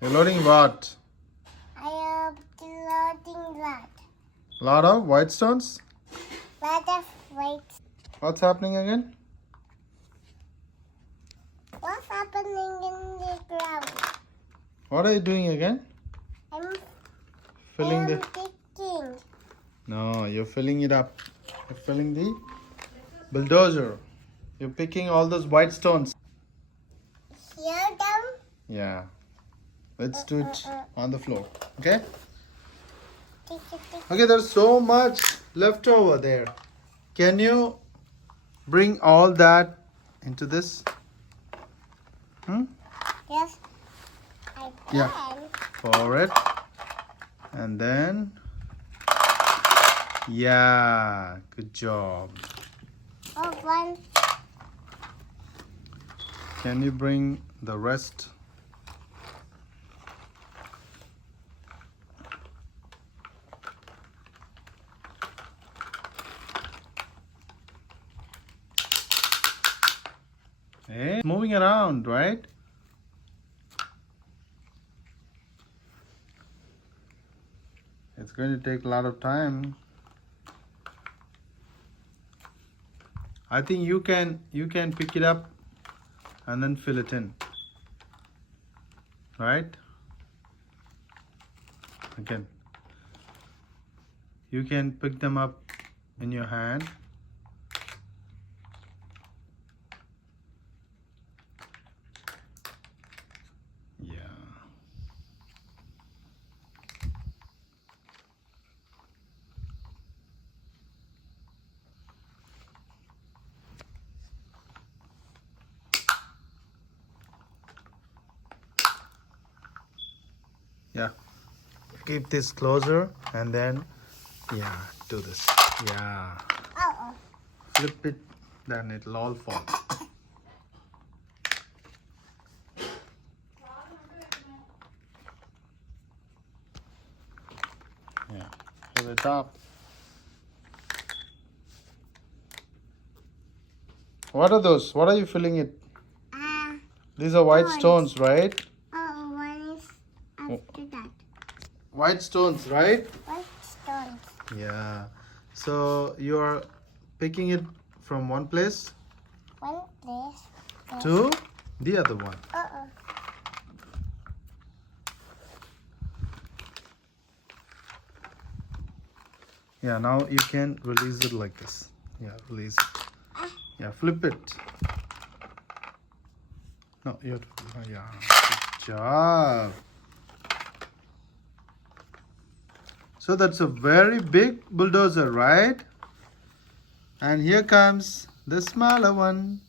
You're loading what? I am loading that. Lot of white stones? Lot of weight. What's happening again? What's happening in the ground? What are you doing again? I'm Filling the... picking. No, you're filling it up. You're filling the bulldozer. You're picking all those white stones. Here down. Yeah. Let's do it on the floor. Okay? Tick, tick, tick. Okay, there's so much left over there. Can you bring all that into this? Yes, I can. Yeah. For it. And then... Yeah. Good job. Oh, one. Can you bring the rest? Hey, moving around, right? It's going to take a lot of time. I think you can pick it up and then fill it in. Right? Again. You can pick them up in your hand. Yeah. Yeah. Keep this closer and then, yeah, do this. Yeah. Oh, Flip it, then it'll all fall. Yeah. Fill it up. What are those? What are you filling it? These are white Stones. stones, right? oh, one is after that. White stones, right? White stones. Yeah. So you are picking it from one place One place. Yes. to the other one. Yeah, now you can release it like this. Yeah, release it. Yeah, flip it. No, you have to, yeah, good job. So that's a very big bulldozer, right? And here comes the smaller one.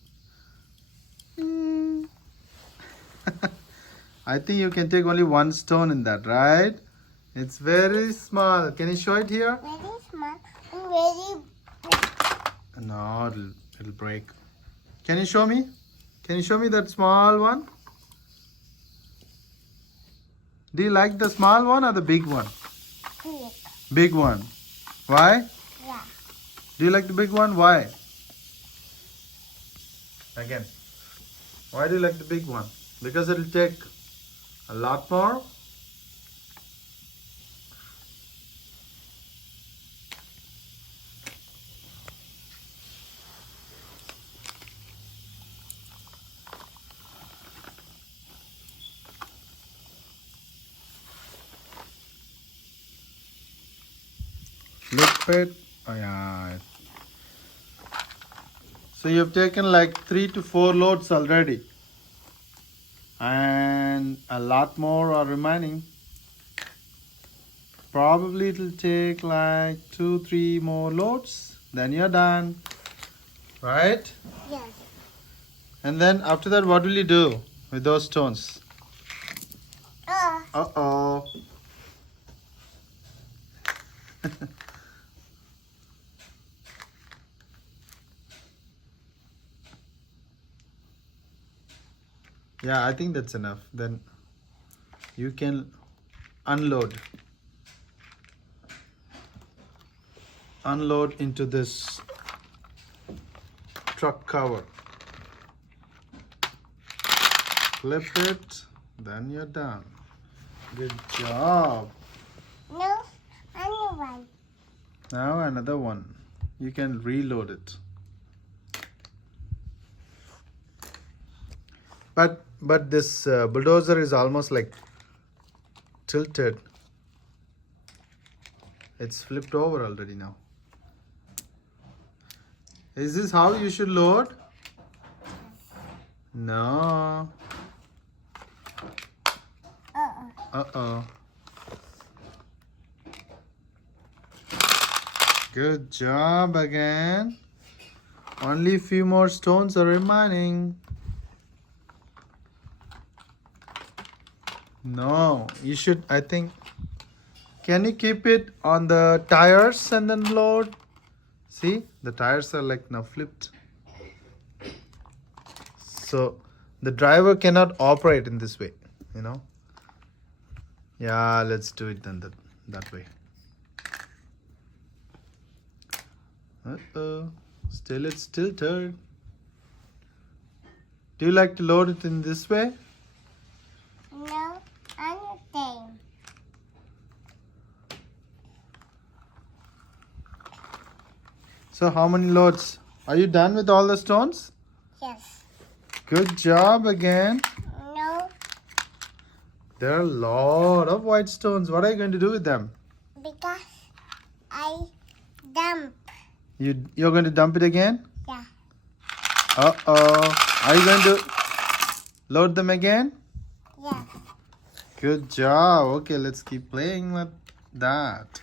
I think you can take only one stone in that, right? It's very small. Can you show it here? Very small and very big. No, it'll break. Can you show me? Can you show me that small one? Do you like the small one or the big one? Big. Big one. Why? Yeah. Do you like the big one? Why? Again. Why do you like the big one? Because it'll take a lot more. Flip it. Oh, yeah. So you've taken like 3 to 4 loads already. And a lot more are remaining. Probably it'll take like 2-3 more loads. Then you're done. Right? Yes. And then after that, what will you do with those stones? Uh-oh. Yeah, I think that's enough. Then you can unload. Unload into this truck cover. Flip it, then you're done. Good job. No, another one. Now another one. You can reload it. But this bulldozer is almost like tilted. It's flipped over already now. Is this how you should load? No. Uh-oh. Good job again. Only a few more stones are remaining. No, you should, I think. Can you keep it on the tires and then load? See, the tires are like now flipped. So the driver cannot operate in this way, you know. Yeah, let's do it then that way. Uh-oh, still it's tilted. Do you like to load it in this way? No, anything. So how many loads? Are you done with all the stones? Yes. Good job again. No, There are a lot of white stones. What are you going to do with them? because I dump. You're going to dump it again? Yeah. Uh-oh. Are you going to load them again? Yeah. Good job. Okay, let's keep playing with that.